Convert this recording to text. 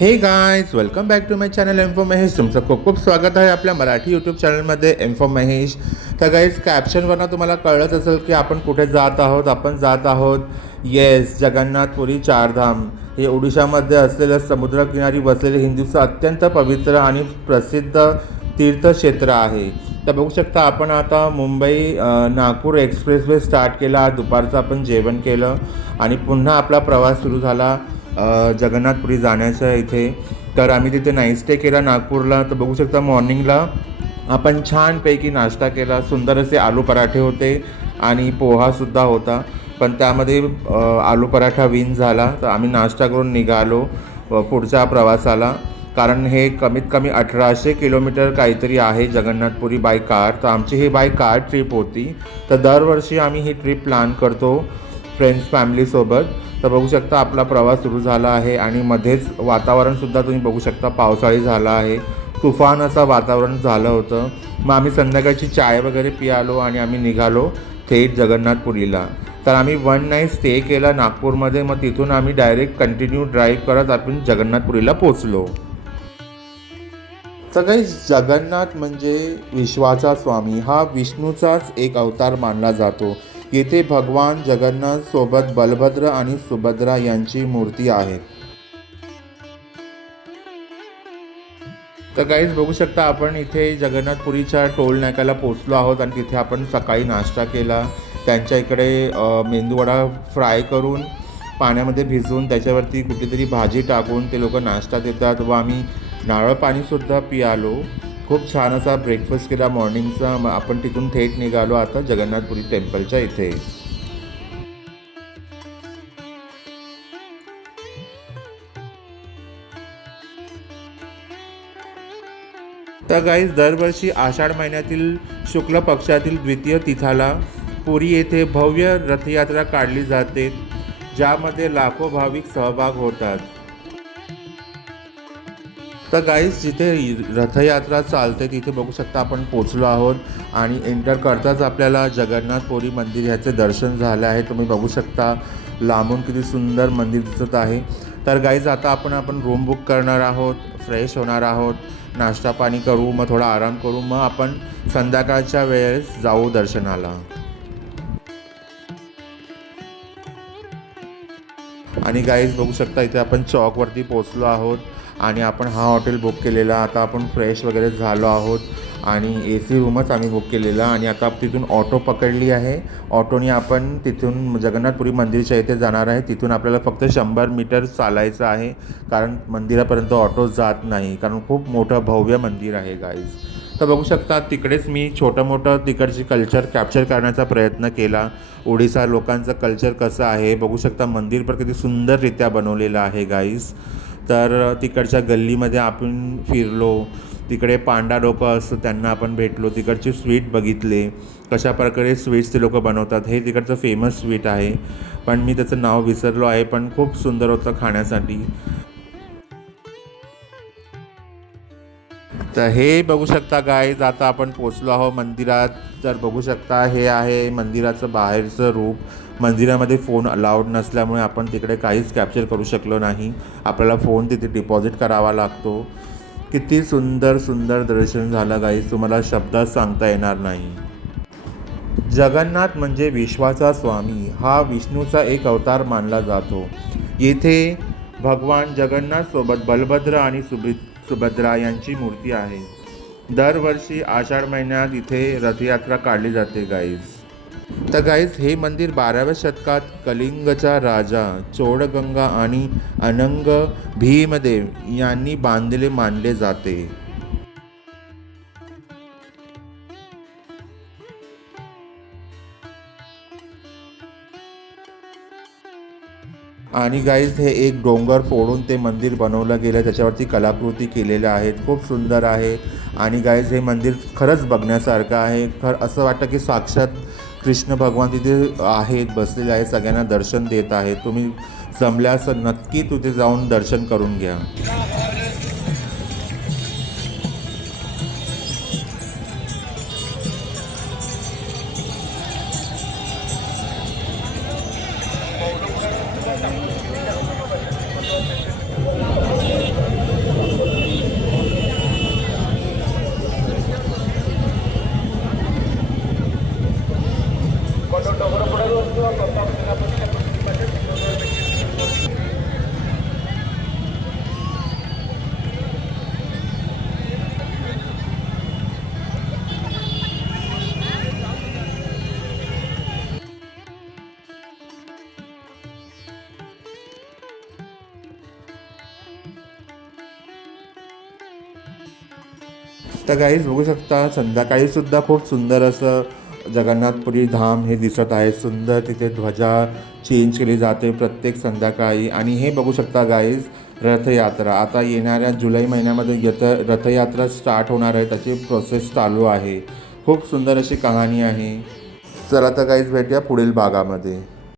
हे guys, welcome back to my channel M Mahesh. तुमचं खूप खूप स्वागत आहे आपल्या मराठी यूट्यूब चॅनलमध्ये एम महेश. तर गाइस, कॅप्शनवरनं तुम्हाला कळलंच असेल की आपण कुठे जात आहोत. आपण जात आहोत जगन्नाथपुरी चारधाम. हे ओडिशामध्ये असलेलं समुद्रकिनारी वसलेले हिंदूचं अत्यंत पवित्र आणि प्रसिद्ध तीर्थक्षेत्र आहे. तर बघू शकता आपण आता मुंबई नागपूर एक्सप्रेसवे स्टार्ट केला. दुपारचं आपण जेवण केलं आणि पुन्हा आपला प्रवास सुरू झाला जगन्नाथपुरी जाण्याच्या इथे. तर आम्ही तिथे नाईट स्टे केला नागपूरला. तर बघू शकता मॉर्निंगला आपण छानपैकी नाश्ता केला. सुंदर असे आलू पराठे होते आणि पोहासुद्धा होता, पण त्यामध्ये आलू पराठा विन झाला. तर आम्ही नाश्ता करून निघालो पुढच्या प्रवासाला, कारण हे कमीत कमी 1800 किलोमीटर काहीतरी आहे जगन्नाथपुरी बाय कार. तर आमची ही बाय कार ट्रिप होती. तर दरवर्षी आम्ही ही ट्रिप प्लॅन करतो फ्रेंड्स फॅमिलीसोबत. तर बघू शकता आपला प्रवास सुरू झाला आहे आणि मध्येच वातावरणसुद्धा तुम्ही बघू शकता पावसाळी झाला आहे. तुफान असं वातावरण झालं होतं. मग आम्ही संध्याकाळची चाय वगैरे पियालो आणि आम्ही निघालो थेट जगन्नाथपुरीला. तर आम्ही 1 नाईट स्टे केला नागपूरमध्ये. मग तिथून आम्ही डायरेक्ट कंटिन्यू ड्राईव्ह करत आपण जगन्नाथपुरीला पोचलो. तर काही जगन्नाथ म्हणजे विश्वाचा स्वामी, हा विष्णूचाच एक अवतार मानला जातो. येथे भगवान जगन्नाथ सोबत बलभद्र आणि सुभद्रा यांची मूर्ती आहे. तर काहीच बघू शकता आपण इथे जगन्नाथपुरीच्या टोल नाक्याला पोचलो आहोत आणि तिथे आपण सकाळी नाश्ता केला. त्यांच्या इकडे मेंदूवडा फ्राय करून पाण्यामध्ये भिजवून त्याच्यावरती कुठलीतरी भाजी टाकून ते लोक नाश्ता देतात व आम्ही नारळ पाणीसुद्धा पियालो. खूप छान असा ब्रेकफास्ट केला मॉर्निंगचा. आपण तिथून थेट निघालो आता जगन्नाथपुरी टेम्पलच्या इथे. तर गाईज, दरवर्षी आषाढ महिन्यातील शुक्ल पक्षातील द्वितीय तिथाला पुरी येथे भव्य रथयात्रा काढली जाते, ज्यामध्ये लाखो भाविक सहभाग होतात. तर गाईज, जिथे रथयात्रा चालते तिथे बघू शकता आपण पोचलो आहोत आणि एंटर करताच आपल्याला जगन्नाथपुरी मंदिर ह्याचे दर्शन झाले आहे. तुम्ही बघू शकता लांबून किती सुंदर मंदिर दिसत आहे. तर गाईज, आता आपण रूम बुक करणार आहोत, फ्रेश होणार आहोत, नाश्ता पाणी करू, मग थोडा आराम करू, मग आपण संध्याकाळच्या वेळेस जाऊ दर्शनाला. आणि गाईज बघू शकता इथे आपण चौकवरती पोचलो आहोत आणि आपण हा हॉटेल बुक केलेला. आता आपण फ्रेश वगैरे झालो आहोत आणि AC रूमच आम्ही बुक केलेला आणि आता तिथून ऑटो पकडली आहे. ऑटोने आपण तिथून जगन्नाथपुरी मंदिरच्या इथे जाणार आहे. तिथून आपल्याला फक्त 100 मीटर चालायचं आहे, कारण मंदिरापर्यंत ऑटो जात नाही, कारण खूप मोठं भव्य मंदिर आहे गाईज. तर बघू शकता तिकडेच मी छोटं मोठं तिकडची कल्चर कॅप्चर करण्याचा प्रयत्न केला. ओडिसा लोकांचं कल्चर कसं आहे बघू शकता. मंदिर पण किती सुंदररित्या बनवलेलं आहे गाईज. तर तिकडच्या गल्लीमध्ये आपण फिरलो. तिकडे पांडा लोक असतं त्यांना आपण भेटलो. तिकडचे स्वीट बघितले, कशा प्रकारे स्वीट्स ते लोक बनवतात. हे तिकडचं फेमस स्वीट आहे, पण मी त्याचं नाव विसरलो आहे, पण खूप सुंदर होतं खाण्यासाठी. तर हे बघू शकता गाईज, आता आपण पोचलो आहोत मंदिरात. तर बघू शकता हे आहे मंदिराचं बाहेरचं रूप. मंदिरामध्ये फोन अलाउड नसल्यामुळे आपण तिकडे काहीच कॅप्चर करू शकलो नाही. आपल्याला फोन तिथे डिपॉझिट करावा लागतो. किती सुंदर सुंदर दर्शन झालं गाईज, तुम्हाला शब्दात सांगता येणार नाही. जगन्नाथ म्हणजे विश्वाचा स्वामी, हा विष्णूचा एक अवतार मानला जातो. येथे भगवान जगन्नाथसोबत बलभद्र आणि सुभद्रा यांची मूर्ती आहे. दरवर्षी आषाढ महिन्यात इथे रथयात्रा काढली जाते गाईज. तर गाईज, हे मंदिर 12व्या शतकात कलिंगचा राजा चोडगंगा आणि अनंग भीमदेव यांनी बांधलेले मानले जाते. आणि गाईज, हे एक डोंगर फोडून ते मंदिर बनवलं गेलं, त्याच्यावरती कलाकृती केलेल्या आहेत. खूप सुंदर आहे. आणि गाईज, हे मंदिर खरंच बघण्यासारखं आहे. असं वाटतं की साक्षात कृष्ण भगवान तिथे आहेत, बसलेले आहेत, सगळ्यांना दर्शन देत आहेत. तुम्ही जमल्यास नक्की तिथे जाऊन दर्शन करून घ्या. तर गाईज बघू शकता संध्याकाळीसुद्धा खूप सुंदर असं जगन्नाथपुरी धाम हे दिसत आहे. सुंदर तिथे ध्वजा चेंज केली जाते प्रत्येक संध्याकाळी. आणि हे बघू शकता गाईज रथयात्रा आता येणाऱ्या जुलै महिन्यामध्ये रथयात्रा स्टार्ट होणार आहे. त्याची प्रोसेस चालू आहे. खूप सुंदर अशी कहाणी आहे. चला तर गाईज भेटूया पुढील भागामध्ये.